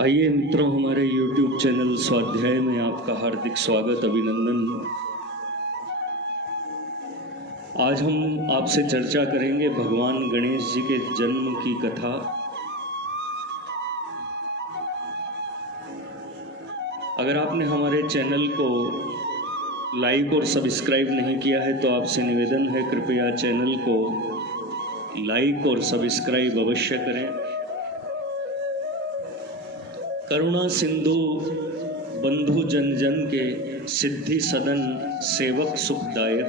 आइए मित्रों, हमारे YouTube चैनल स्वाध्याय में आपका हार्दिक स्वागत, अभिनंदन। आज हम आपसे चर्चा करेंगे भगवान गणेश जी के जन्म की कथा। अगर आपने हमारे चैनल को लाइक और सब्सक्राइब नहीं किया है तो आपसे निवेदन है, कृपया चैनल को लाइक और सब्सक्राइब अवश्य करें। करुणा सिंधु बंधु जन जन के सिद्धि सदन सेवक सुखदायक,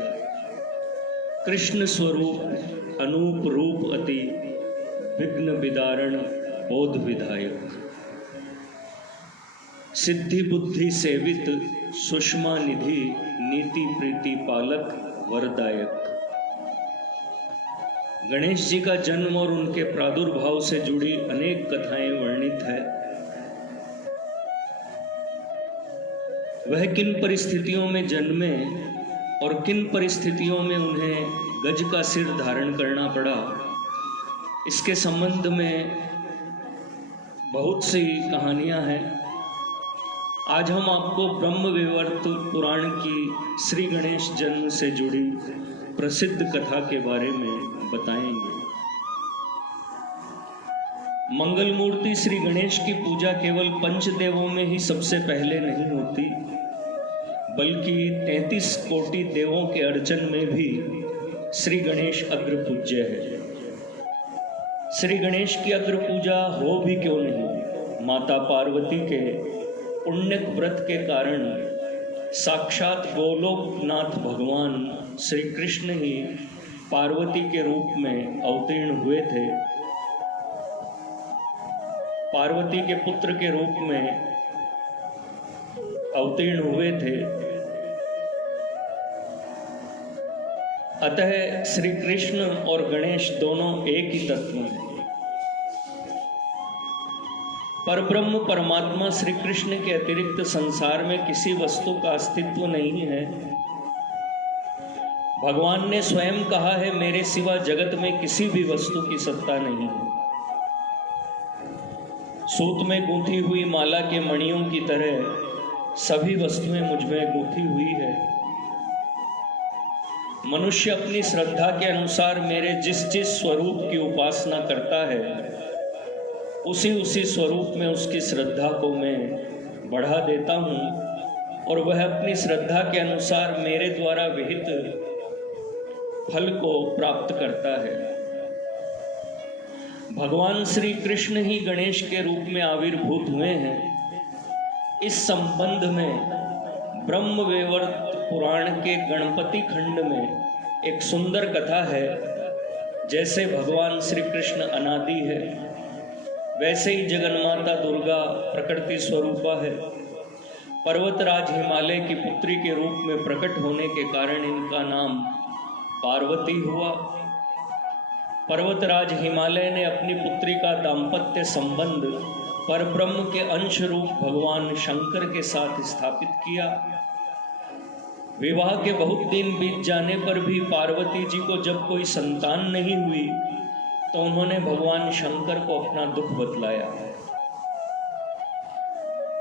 कृष्ण स्वरूप अनूप रूप अति विघ्न विदारण बोध विधायक, सिद्धि बुद्धि सेवित सुषमा निधि नीति प्रीति पालक वरदायक। गणेश जी का जन्म और उनके प्रादुर्भाव से जुड़ी अनेक कथाएं वर्णित है। वह किन परिस्थितियों में जन्मे और किन परिस्थितियों में उन्हें गज का सिर धारण करना पड़ा, इसके संबंध में बहुत सी कहानियां हैं। आज हम आपको ब्रह्म वैवर्त पुराण की श्री गणेश जन्म से जुड़ी प्रसिद्ध कथा के बारे में बताएंगे। मंगल मूर्ति श्री गणेश की पूजा केवल पंचदेवों में ही सबसे पहले नहीं होती, बल्कि 33 कोटि देवों के अर्चन में भी श्री गणेश अग्र पूज्य है। श्री गणेश की अग्र पूजा हो भी क्यों नहीं, माता पार्वती के पुण्यक व्रत के कारण साक्षात गोलोकनाथ भगवान श्री कृष्ण ही पार्वती के रूप में अवतीर्ण हुए थे। पार्वती के पुत्र के रूप में अवतीर्ण हुए थे। अतः श्री कृष्ण और गणेश दोनों एक ही तत्व हैं। परब्रह्म परमात्मा श्री कृष्ण के अतिरिक्त संसार में किसी वस्तु का अस्तित्व नहीं है। भगवान ने स्वयं कहा है, मेरे सिवा जगत में किसी भी वस्तु की सत्ता नहीं है। सूत में गूंथी हुई माला के मणियों की तरह सभी वस्तुएं मुझ में गूंथी हुई है। मनुष्य अपनी श्रद्धा के अनुसार मेरे जिस जिस स्वरूप की उपासना करता है, उसी उसी स्वरूप में उसकी श्रद्धा को मैं बढ़ा देता हूँ और वह अपनी श्रद्धा के अनुसार मेरे द्वारा विहित फल को प्राप्त करता है। भगवान श्री कृष्ण ही गणेश के रूप में आविर्भूत हुए हैं। इस संबंध में ब्रह्म वैवर्त पुराण के गणपति खंड में एक सुंदर कथा है। जैसे भगवान श्री कृष्ण अनादि है, वैसे ही जगन्माता दुर्गा प्रकृति स्वरूपा है। पर्वतराज हिमालय की पुत्री के रूप में प्रकट होने के कारण इनका नाम पार्वती हुआ। पर्वतराज हिमालय ने अपनी पुत्री का दाम्पत्य संबंध परब्रह्म के अंश रूप भगवान शंकर के साथ स्थापित किया। विवाह के बहुत दिन बीत जाने पर भी पार्वती जी को जब कोई संतान नहीं हुई तो उन्होंने भगवान शंकर को अपना दुख बतलाया।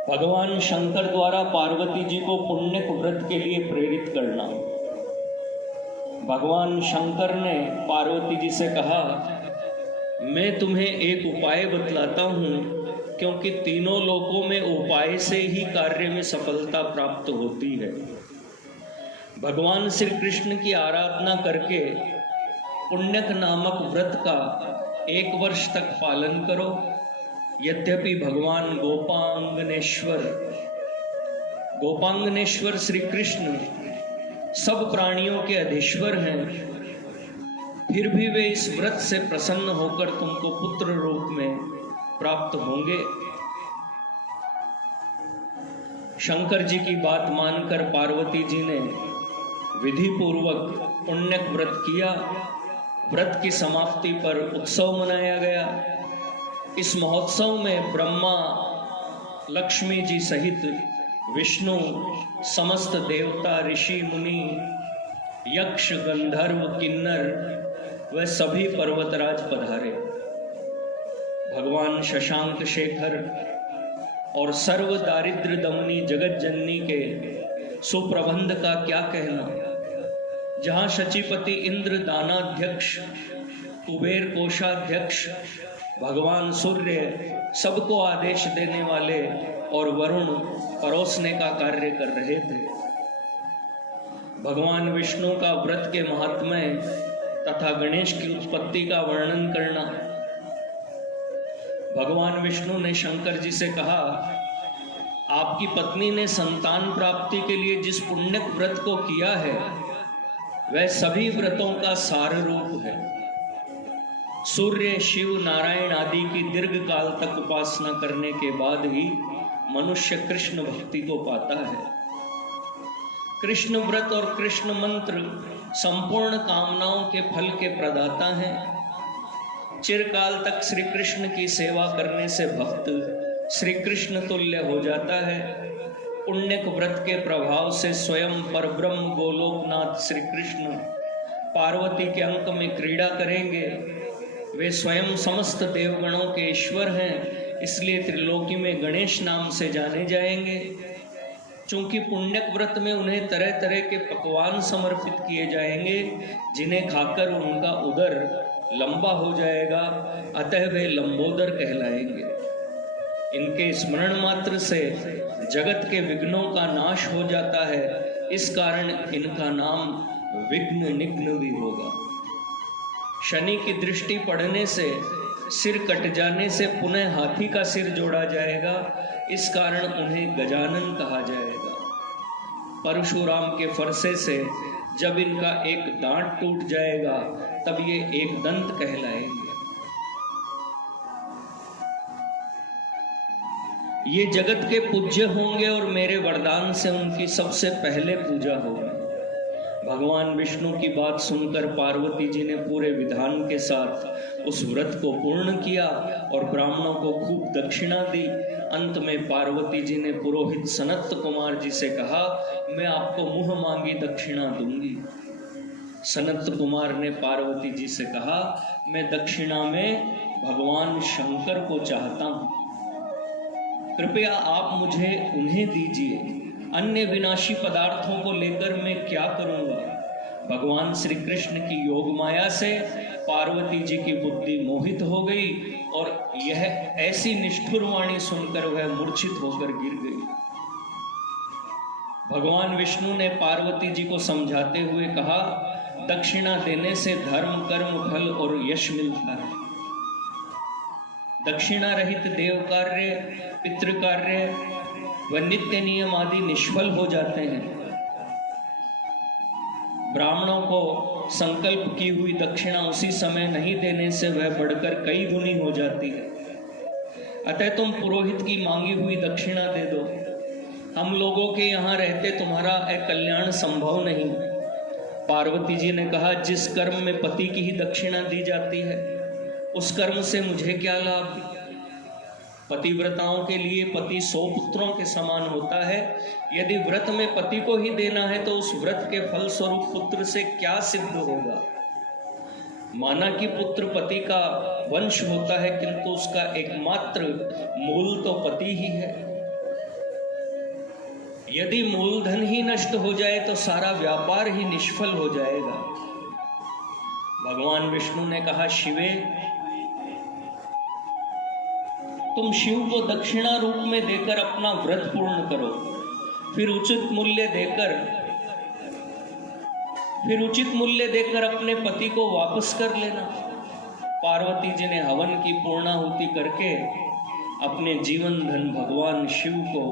भगवान शंकर द्वारा पार्वती जी को पुण्यक व्रत के लिए प्रेरित करना। भगवान शंकर ने पार्वती जी से कहा, मैं तुम्हें एक उपाय बतलाता हूँ, क्योंकि तीनों लोकों में उपाय से ही कार्य में सफलता प्राप्त होती है। भगवान श्री कृष्ण की आराधना करके पुण्यक नामक व्रत का 1 वर्ष तक पालन करो। यद्यपि भगवान गोपांगनेश्वर श्री कृष्ण सब प्राणियों के अधीश्वर हैं, फिर भी वे इस व्रत से प्रसन्न होकर तुमको पुत्र रूप में प्राप्त होंगे। शंकर जी की बात मानकर पार्वती जी ने विधि पूर्वक पुण्यक व्रत किया। व्रत की समाप्ति पर उत्सव मनाया गया। इस महोत्सव में ब्रह्मा, लक्ष्मी जी सहित विष्णु, समस्त देवता, ऋषि, मुनि, यक्ष, गंधर्व, किन्नर व सभी पर्वतराज पधारे। भगवान शशांक शेखर और सर्व दारिद्र्य दमनी जगत जननी के सुप्रबंध का क्या कहना। जहाँ शचीपति इंद्र दानाध्यक्ष, कुबेर कोषाध्यक्ष, भगवान सूर्य सबको आदेश देने वाले और वरुण परोसने का कार्य कर रहे थे। भगवान विष्णु का व्रत के महात्म्य तथा गणेश की उत्पत्ति का वर्णन करना। भगवान विष्णु ने शंकर जी से कहा, आपकी पत्नी ने संतान प्राप्ति के लिए जिस पुण्यक व्रत को किया है वह सभी व्रतों का सार रूप है। सूर्य, शिव, नारायण आदि की दीर्घ काल तक उपासना करने के बाद ही मनुष्य कृष्ण भक्ति को पाता है। कृष्ण व्रत और कृष्ण मंत्र संपूर्ण कामनाओं के फल के प्रदाता हैं। चिरकाल तक श्री कृष्ण की सेवा करने से भक्त श्री कृष्ण तुल्य हो जाता है। पुण्यक व्रत के प्रभाव से स्वयं परब्रह्म गोलोकनाथ श्री कृष्ण पार्वती के अंक में क्रीड़ा करेंगे। वे स्वयं समस्त देवगणों के ईश्वर हैं, इसलिए त्रिलोकी में गणेश नाम से जाने जाएंगे। चूंकि पुण्यक व्रत में उन्हें तरह तरह के पकवान समर्पित किए जाएंगे जिन्हें खाकर उनका उदर लंबा हो जाएगा, अतः वे लंबोदर कहलाएंगे। इनके स्मरण मात्र से जगत के विघ्नों का नाश हो जाता है, इस कारण इनका नाम विघ्न निघ्न भी होगा। शनि की दृष्टि पड़ने से, सिर कट जाने से पुनः हाथी का सिर जोड़ा जाएगा, इस कारण उन्हें गजानन कहा जाएगा। परशुराम के फरसे से जब इनका एक दांत टूट जाएगा तब ये एक दंत कहलाएंगे। ये जगत के पूज्य होंगे और मेरे वरदान से उनकी सबसे पहले पूजा होगी। भगवान विष्णु की बात सुनकर पार्वती जी ने पूरे विधान के साथ उस व्रत को पूर्ण किया और ब्राह्मणों को खूब दक्षिणा दी। अंत में पार्वती जी ने पुरोहित सनत कुमार जी से कहा, मैं आपको मुंह मांगी दक्षिणा दूंगी। सनत कुमार ने पार्वती जी से कहा, मैं दक्षिणा में भगवान शंकर को चाहता हूं, कृपया आप मुझे उन्हें दीजिए। अन्य विनाशी पदार्थों को लेकर मैं क्या करूंगा। भगवान श्री कृष्ण की योग माया से पार्वती जी की बुद्धि मोहित हो गई और यह ऐसी निष्ठुर वाणी सुनकर वह मूर्छित होकर गिर गई। भगवान विष्णु ने पार्वती जी को समझाते हुए कहा, दक्षिणा देने से धर्म, कर्म, फल और यश मिलता है। दक्षिणा रहित देव कार्य, पितृ कार्य व नित्य नियम आदि निष्फल हो जाते हैं। ब्राह्मणों को संकल्प की हुई दक्षिणा उसी समय नहीं देने से वह बढ़कर कई गुनी हो जाती है। अतः तुम पुरोहित की मांगी हुई दक्षिणा दे दो। हम लोगों के यहाँ रहते तुम्हारा कल्याण संभव नहीं। पार्वती जी ने कहा, जिस कर्म में पति की ही दक्षिणा दी जाती है उस कर्म से मुझे क्या लाभ। पतिव्रताओं के लिए पति 100 पुत्रों के समान होता है। यदि व्रत में पति को ही देना है तो उस व्रत के फल स्वरूप पुत्र से क्या सिद्ध होगा। माना कि पुत्र पति का वंश होता है, किंतु उसका एकमात्र मूल तो पति ही है। यदि मूलधन ही नष्ट हो जाए तो सारा व्यापार ही निष्फल हो जाएगा। भगवान विष्णु ने कहा, शिवे, तुम शिव को दक्षिणा रूप में देकर अपना व्रत पूर्ण करो, फिर उचित मूल्य देकर अपने पति को वापस कर लेना। पार्वती जी ने हवन की पूर्णाहुति करके अपने जीवन धन भगवान शिव को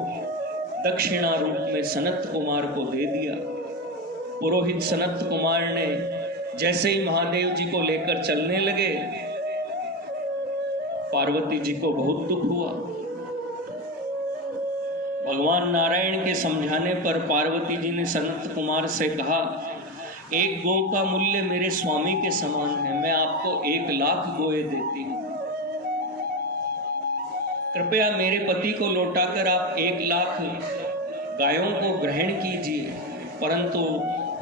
दक्षिणा रूप में सनत कुमार को दे दिया। पुरोहित सनत कुमार ने जैसे ही महादेव जी को लेकर चलने लगे, पार्वती जी को बहुत दुख हुआ। भगवान नारायण के समझाने पर पार्वती जी ने सनत कुमार से कहा, एक गौ का मूल्य मेरे स्वामी के समान है, मैं आपको 1 लाख गोए देती हूँ। कृपया मेरे पति को लौटाकर आप 1 लाख गायों को ग्रहण कीजिए। परंतु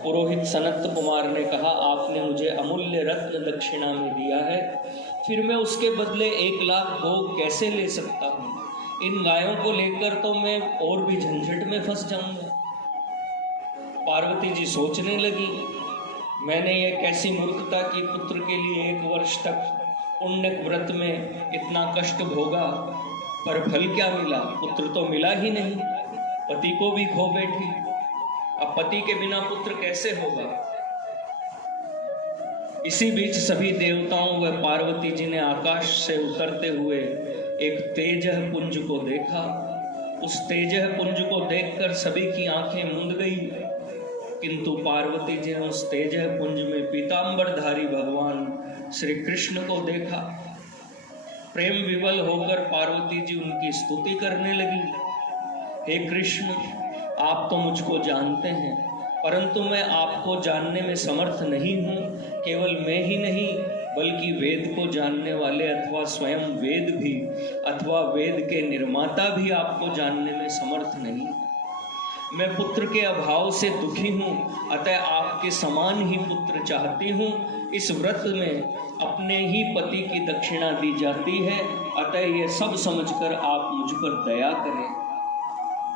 पुरोहित सनत कुमार ने कहा, आपने मुझे अमूल्य रत्न दक्षिणा में दिया है, फिर मैं उसके बदले 1 लाख भोग कैसे ले सकता हूँ। इन गायों को लेकर तो मैं और भी झंझट में फंस जाऊंगा। पार्वती जी सोचने लगी, मैंने ये कैसी मूर्खता की, पुत्र के लिए 1 वर्ष तक पुण्य व्रत में इतना कष्ट भोगा, पर फल क्या मिला? पुत्र तो मिला ही नहीं, पति को भी खो बैठी। अब पति के बिना पुत्र कैसे होगा? इसी बीच सभी देवताओं व पार्वती जी ने आकाश से उतरते हुए एक तेजह पुंज को देखा। उस तेजह पुंज को देखकर सभी की आंखें मूंद गई, किंतु पार्वती जी ने उस तेजह पुंज में पीतांबरधारी भगवान श्री कृष्ण को देखा। प्रेम विवल होकर पार्वती जी उनकी स्तुति करने लगी। हे कृष्ण, आप तो मुझको जानते हैं, परंतु मैं आपको जानने में समर्थ नहीं हूँ। केवल मैं ही नहीं, बल्कि वेद को जानने वाले अथवा स्वयं वेद भी अथवा वेद के निर्माता भी आपको जानने में समर्थ नहीं। मैं पुत्र के अभाव से दुखी हूँ, अतः आपके समान ही पुत्र चाहती हूँ। इस व्रत में अपने ही पति की दक्षिणा दी जाती है, अतः ये सब समझकर आप मुझ पर दया करें।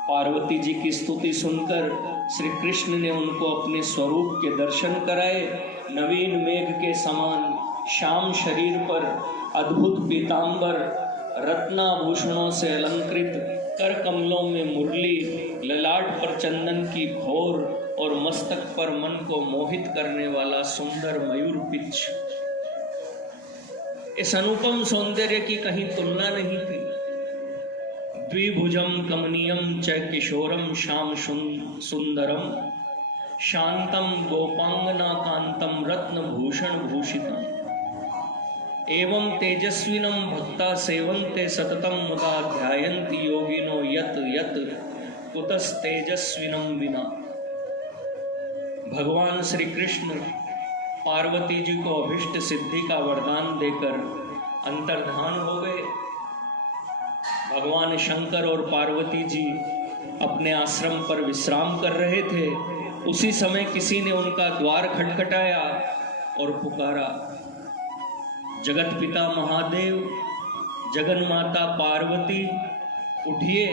पार्वती जी की स्तुति सुनकर श्री कृष्ण ने उनको अपने स्वरूप के दर्शन कराए। नवीन मेघ के समान श्याम शरीर पर अद्भुत पीतांबर, रत्नाभूषणों से अलंकृत, कर कमलों में मुरली, ललाट पर चंदन की घोर और मस्तक पर मन को मोहित करने वाला सुंदर मयूर पिच्छ। इस अनुपम सौंदर्य की कहीं तुलना नहीं थी। द्विभुजम कमनीयम च किशोरम श्याम सुंदरम शांतम गोपांगना कांतम रत्न भूषण भूषितम एवं तेजस्विनम भक्ता सेवन्ते सततम मुदा ध्यायन्ति योगिनो यत यत कुतस तेजस्विनम विना। भगवान श्री कृष्ण पार्वती जी को अभिष्ट सिद्धि का वरदान देकर अंतर्धान हो गए। भगवान शंकर और पार्वती जी अपने आश्रम पर विश्राम कर रहे थे। उसी समय किसी ने उनका द्वार खटखटाया और पुकारा, जगत पिता महादेव, जगन माता पार्वती, उठिए,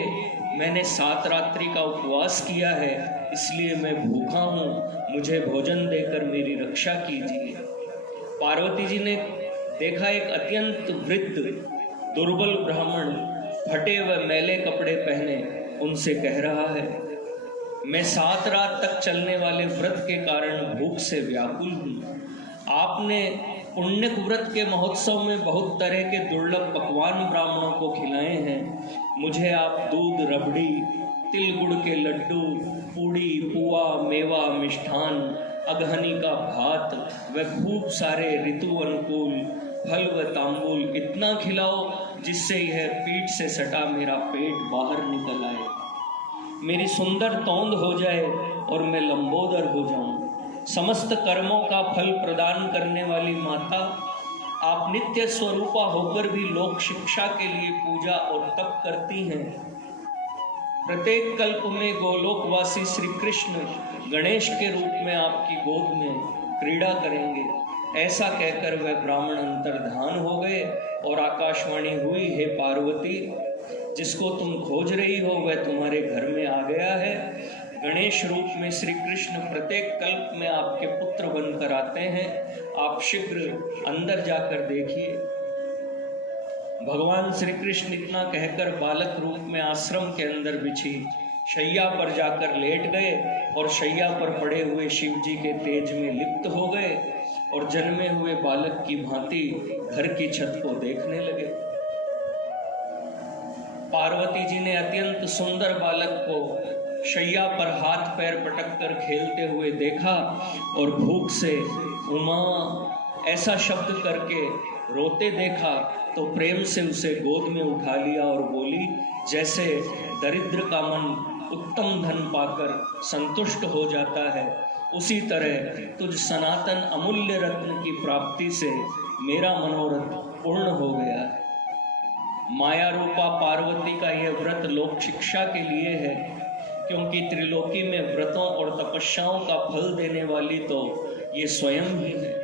मैंने 7 रात्रि का उपवास किया है, इसलिए मैं भूखा हूँ, मुझे भोजन देकर मेरी रक्षा कीजिए। पार्वती जी ने देखा एक अत्यंत वृद्ध दुर्बल ब्राह्मण फटे व मैले कपड़े पहने उनसे कह रहा है, मैं 7 रात तक चलने वाले व्रत के कारण भूख से व्याकुल हूँ। आपने पुण्य व्रत के महोत्सव में बहुत तरह के दुर्लभ पकवान ब्राह्मणों को खिलाए हैं। मुझे आप दूध, रबड़ी, तिल गुड़ के लड्डू, पूड़ी, पुआ, मेवा, मिष्ठान, अगहनी का भात व खूब सारे ऋतु अनुकूल फल व तांबूल इतना खिलाओ जिससे यह पीठ से सटा मेरा पेट बाहर निकल आए, मेरी सुंदर तौंद हो जाए और मैं लंबोदर हो जाऊं। समस्त कर्मों का फल प्रदान करने वाली माता, आप नित्य स्वरूपा होकर भी लोक शिक्षा के लिए पूजा और तप करती हैं। प्रत्येक कल्प में गोलोकवासी श्री कृष्ण गणेश के रूप में आपकी गोद में क्रीड़ा करेंगे। ऐसा कहकर वह ब्राह्मण अंतर्धान हो गए और आकाशवाणी हुई, हे पार्वती, जिसको तुम खोज रही हो वह तुम्हारे घर में आ गया है। गणेश रूप में श्री कृष्ण प्रत्येक कल्प में आपके पुत्र बनकर आते हैं, आप शीघ्र अंदर जाकर देखिए। भगवान श्री कृष्ण इतना कहकर बालक रूप में आश्रम के अंदर बिछी शैया पर जाकर लेट गए और शैया पर पड़े हुए शिव जी के तेज में लिप्त हो गए और जन्मे हुए बालक की भांति घर की छत को देखने लगे। पार्वती जी ने अत्यंत सुंदर बालक को शैया पर हाथ पैर पटक कर खेलते हुए देखा और भूख से उमा ऐसा शब्द करके रोते देखा तो प्रेम से उसे गोद में उठा लिया और बोली, जैसे दरिद्र का मन उत्तम धन पाकर संतुष्ट हो जाता है, उसी तरह तुझ सनातन अमूल्य रत्न की प्राप्ति से मेरा मनोरथ पूर्ण हो गया है। माया रूपा पार्वती का यह व्रत लोक शिक्षा के लिए है, क्योंकि त्रिलोकी में व्रतों और तपस्याओं का फल देने वाली तो ये स्वयं ही है।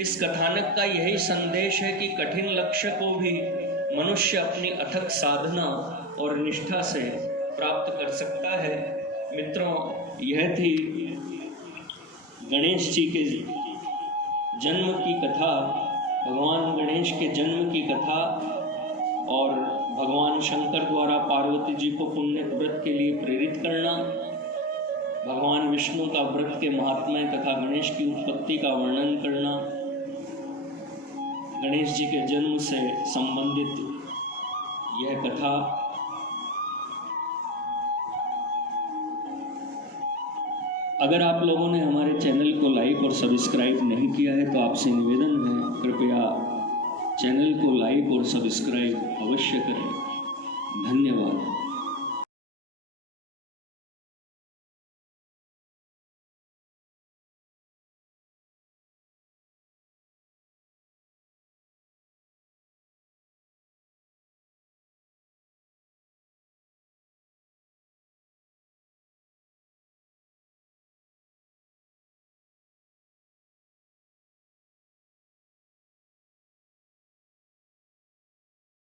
इस कथानक का यही संदेश है कि कठिन लक्ष्य को भी मनुष्य अपनी अथक साधना और निष्ठा से प्राप्त कर सकता है। मित्रों, यह थी गणेश जी के जन्म की कथा, भगवान गणेश के जन्म की कथा और भगवान शंकर द्वारा पार्वती जी को पुण्य व्रत के लिए प्रेरित करना, भगवान विष्णु का व्रत के महात्म्य तथा गणेश की उत्पत्ति का वर्णन करना, गणेश जी के जन्म से संबंधित यह कथा। अगर आप लोगों ने हमारे चैनल को लाइक और सब्सक्राइब नहीं किया है तो आपसे निवेदन है, कृपया चैनल को लाइक और सब्सक्राइब अवश्य करें। धन्यवाद।